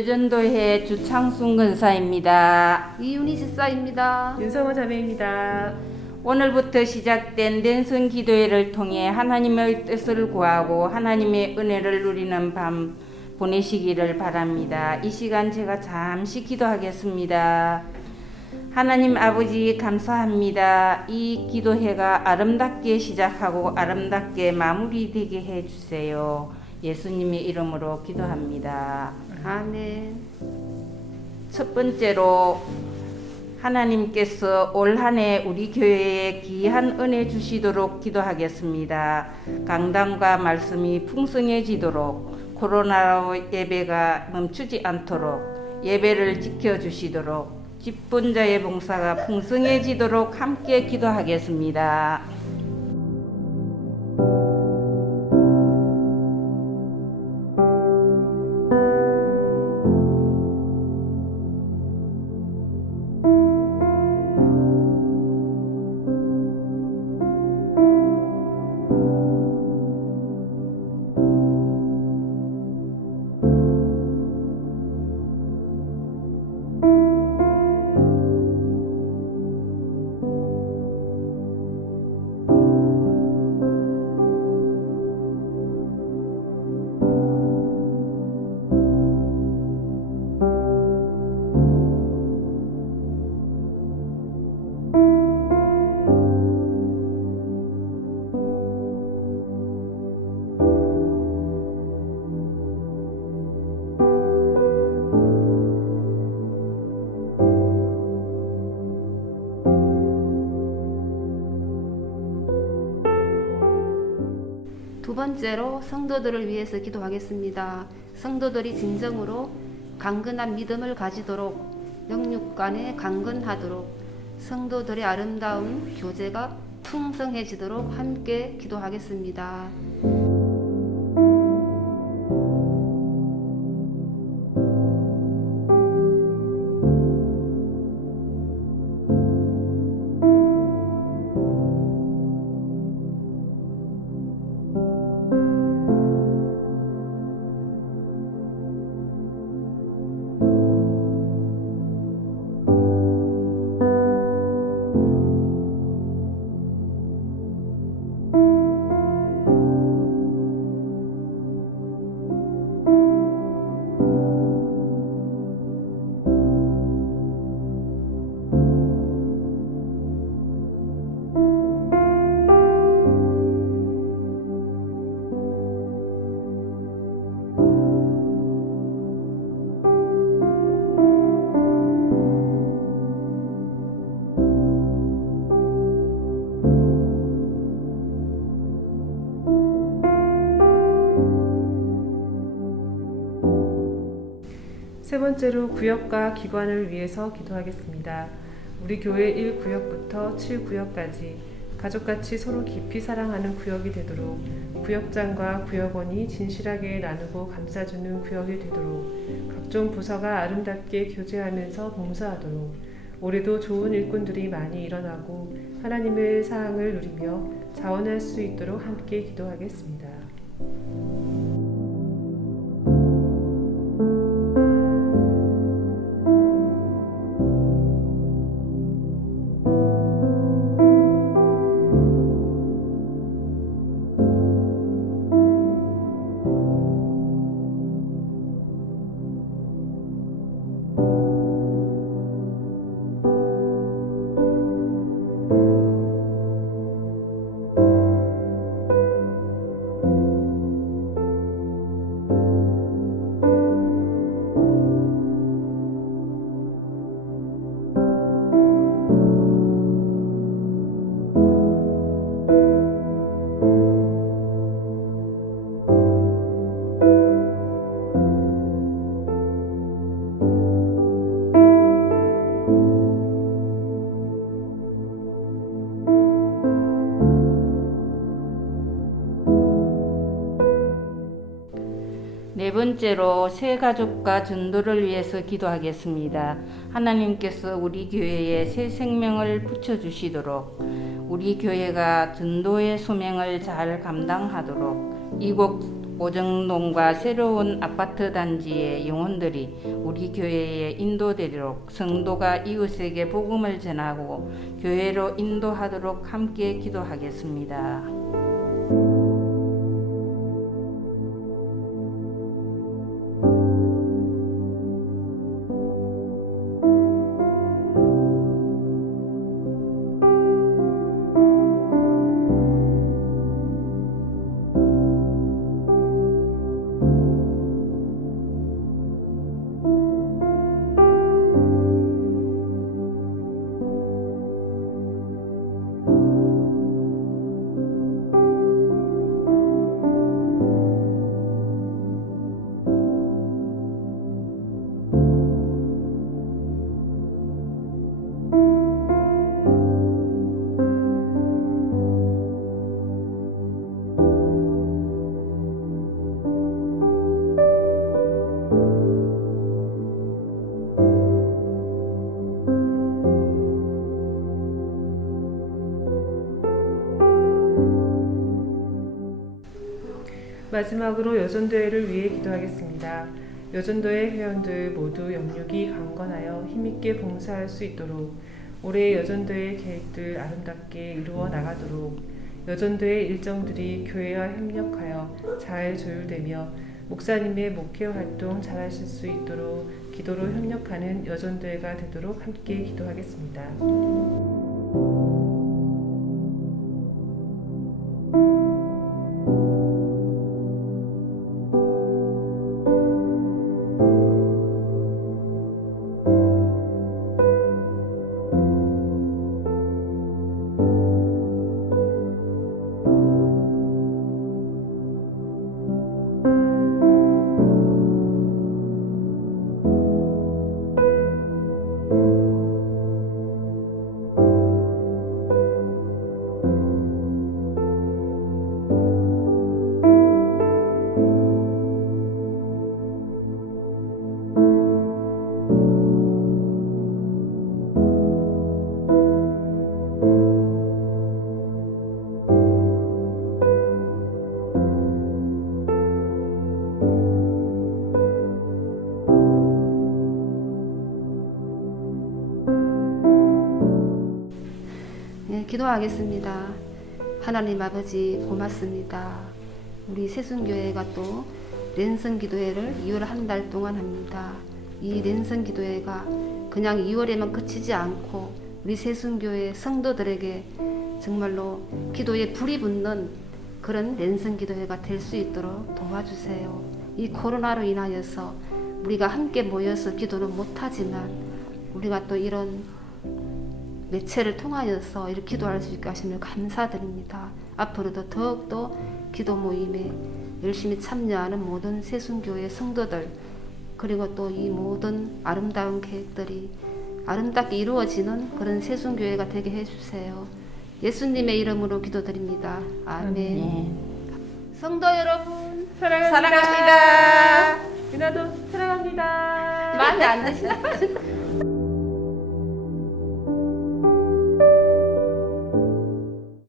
예전도회 주창순 근사입니다. 이윤희 집사입니다. 윤성호 자매입니다. 오늘부터 시작된 랜선 기도회를 통해 하나님의 뜻을 구하고 하나님의 은혜를 누리는 밤 보내시기를 바랍니다. 이 시간 제가 잠시 기도하겠습니다. 하나님 아버지 감사합니다. 이 기도회가 아름답게 시작하고 아름답게 마무리되게 해 주세요. 예수님의 이름으로 기도합니다. 아멘. 첫 번째로 하나님께서 올 한 해 우리 교회에 귀한 은혜 주시도록 기도하겠습니다. 강단과 말씀이 풍성해지도록 코로나 예배가 멈추지 않도록 예배를 지켜주시도록 집분자의 봉사가 풍성해지도록 함께 기도하겠습니다. 번째로 성도들을 위해서 기도하겠습니다. 성도들이 진정으로 강건한 믿음을 가지도록 영육간에 강건하도록 성도들의 아름다운 교제가 풍성해지도록 함께 기도하겠습니다. 세 번째로 구역과 기관을 위해서 기도하겠습니다. 우리 교회 1구역부터 7구역까지 가족같이 서로 깊이 사랑하는 구역이 되도록 구역장과 구역원이 진실하게 나누고 감싸주는 구역이 되도록 각종 부서가 아름답게 교제하면서 봉사하도록 올해도 좋은 일꾼들이 많이 일어나고 하나님의 사항을 누리며 자원할 수 있도록 함께 기도하겠습니다. 번째로 새 가족과 전도를 위해서 기도하겠습니다. 하나님께서 우리 교회에 새 생명을 붙여 주시도록 우리 교회가 전도의 소명을 잘 감당하도록 이곳 오정동과 새로운 아파트 단지의 영혼들이 우리 교회에 인도되도록 성도가 이웃에게 복음을 전하고 교회로 인도하도록 함께 기도하겠습니다. 마지막으로 여전도회를 위해 기도하겠습니다. 여전도회 회원들 모두 영육이 강건하여 힘있게 봉사할 수 있도록 올해 여전도회 계획들 아름답게 이루어 나가도록 여전도회 일정들이 교회와 협력하여 잘 조율되며 목사님의 목회 활동 잘하실 수 있도록 기도로 협력하는 여전도회가 되도록 함께 기도하겠습니다. 네, 기도하겠습니다. 하나님 아버지 고맙습니다. 우리 세순교회가 또 랜선 기도회를 2월 한 달 동안 합니다. 이 랜선 기도회가 그냥 2월에만 그치지 않고 우리 세순교회 성도들에게 정말로 기도에 불이 붙는 그런 랜선 기도회가 될 수 있도록 도와주세요. 이 코로나로 인하여서 우리가 함께 모여서 기도는 못하지만 우리가 또 이런 매체를 통하여서 이렇게 기도할 수 있게 하심을 감사드립니다. 앞으로도 더욱더 기도 모임에 열심히 참여하는 모든 세순교회 성도들 그리고 또 이 모든 아름다운 계획들이 아름답게 이루어지는 그런 세순교회가 되게 해주세요. 예수님의 이름으로 기도드립니다. 아멘. 네. 성도 여러분 사랑합니다. 사랑합니다. 유나도 사랑합니다. 마음에 안 드시나?